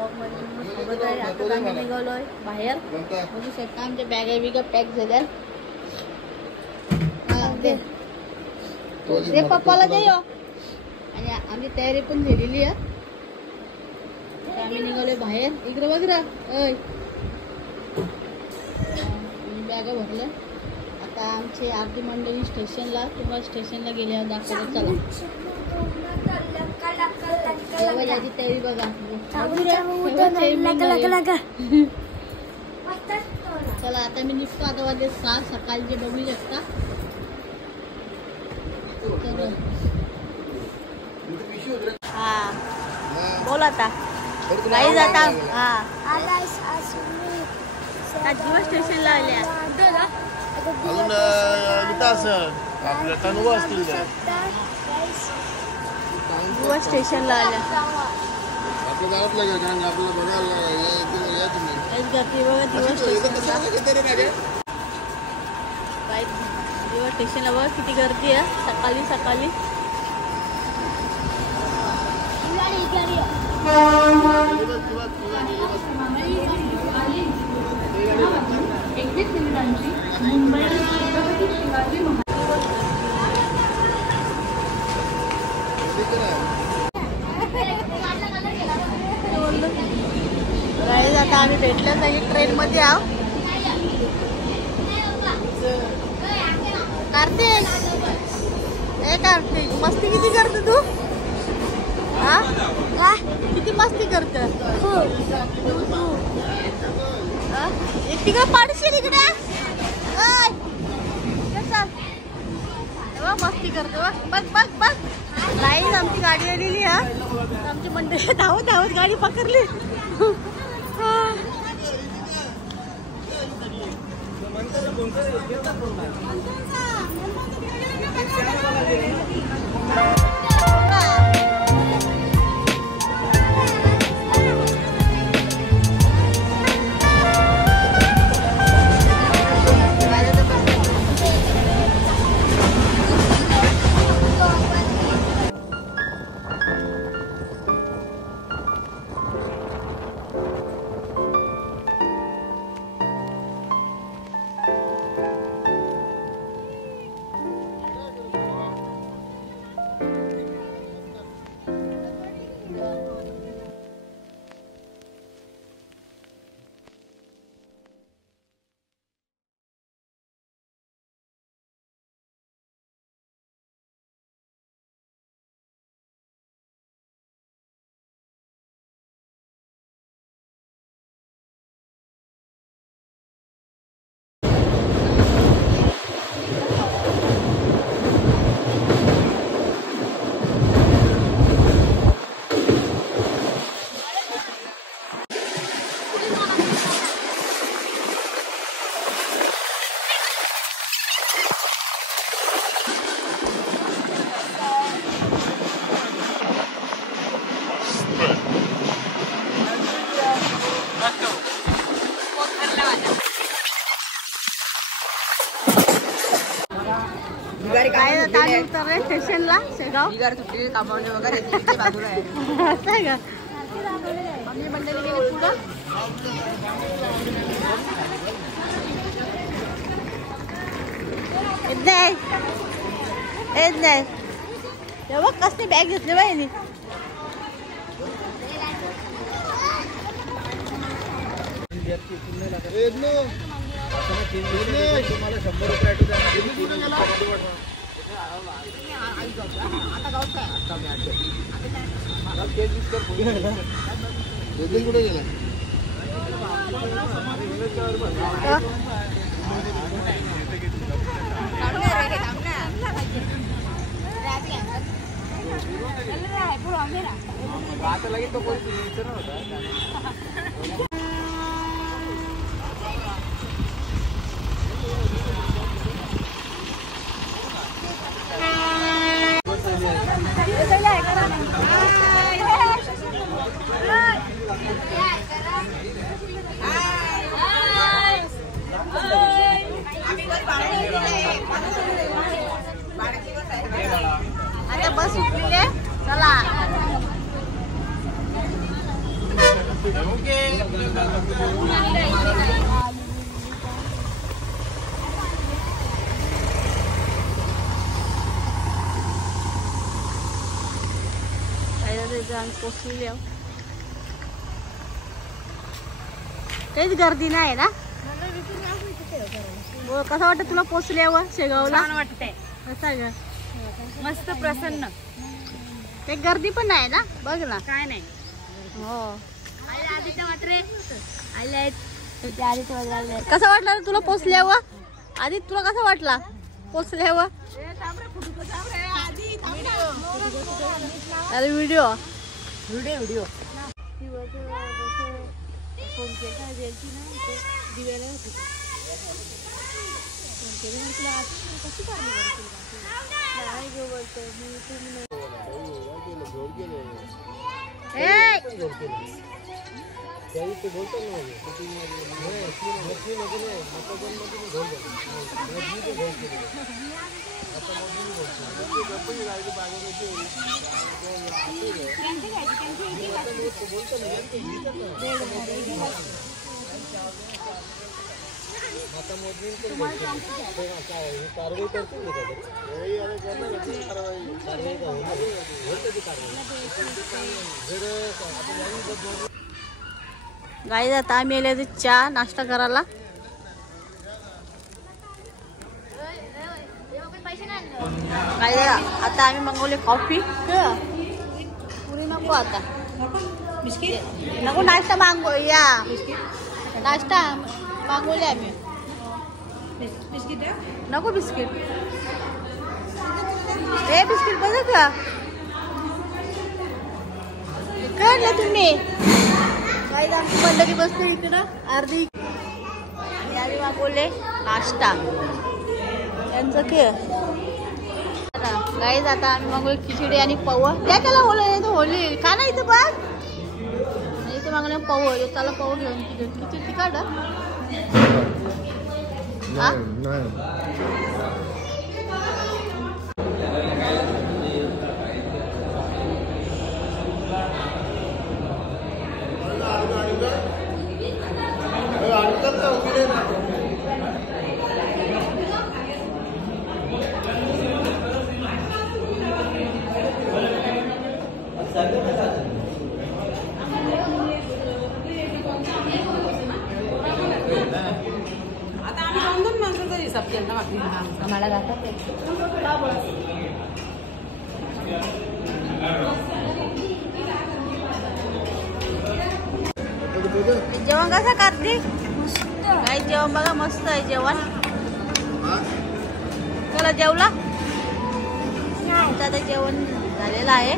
Blog मध्ये सोबत आहे. आता आम्ही निघालोय बाहेर. बघू शकता आमच्या बॅगा बिगा पॅक झाल्या. ते पप्पाला दे. आणि आमची तयारी पण झालेली आहे. आम्ही निघालोय बाहेर. इकडे बघ रा. बॅगा भरलं. आता आमची अर्धी मंडळी स्टेशनला किंवा स्टेशनला गेल्यावर दाखवत. चला याची तयारी बघा. चला आता मी निघतो. आता वाजले 6 सकाळचे बघू शकता. हा बोल आता काही जाता. हा जीवा स्टेशनला आल्या. अजून आपल्या तनुवा असतील. जीवा स्टेशनला आल्या. आपल्या गावातला घ्या कारण आपल्याला बघायला या तुम्ही जीवा स्टेशनला बघा किती गर्दी आहे सकाळी सकाळी. आता आम्ही भेटलं नाही ट्रेन मध्ये आहो. कार्तिक ए कार्तिक मस्ती किती करते तू? हा किती मस्ती करते? एकटी का पाडशील इकडे? मस्ती करते बघ बघ बघ. नाही आमची गाडी आलेली आहे. आमची मंडळी धावत धावत गाडी पकडली. स्टेशनला शेगाव कामावणे वगैरे बाजूला आहे. असं आहे का? आम्ही मंडळी गेली पुढं. येत नाही तेव्हा कसली बॅग घेतली बाईनी. तुम्हाला 100 रुपये कुठे गेला? आता लगेच तो कोणी विचारणार होता. आता बस उठलेली आहे. चला पोचलेली आहो. काहीच गर्दी नाही ना. कसं वाटतं तुला पोचल्यावर शेगावला? छान वाटतंय. कसं ग? मस्त प्रसन्न. ते गर्दी पण नाही ना. बघ ना. काय नाही. हो. आदित्य कसं वाटलं रे तुला पोचल्यावर? आधी तुला कसं वाटला पोचल्यावर? अरे व्हिडिओ व्हिडिओ गाईज आता आम्ही आले चहा नाश्ता करायला. गाईज आता आम्ही मागवले कॉफी. पुरी नको आता. नको नाश्ता मागव या. नाश्ता मागवले आम्ही. नको बिस्किट. हे बिस्किट बघा का काढलं तुम्ही. गाईज आमची पल्लवी बसते इकडं अर्धी. याने मागवले नाश्ता त्यांचं के. गाईज आता आम्ही मागवले खिचडी आणि पव. त्या त्याला होली का नाही इथं बघ. इथं मागवले पव. त्याला पव घेऊन खिचडी काढ. आम्हाला जातात जेवण कसं करते? काही जेवण बघा मस्त आहे जेवण. चला जेवला. आता जेवण झालेलं आहे.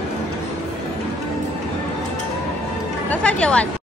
कसं जेवण?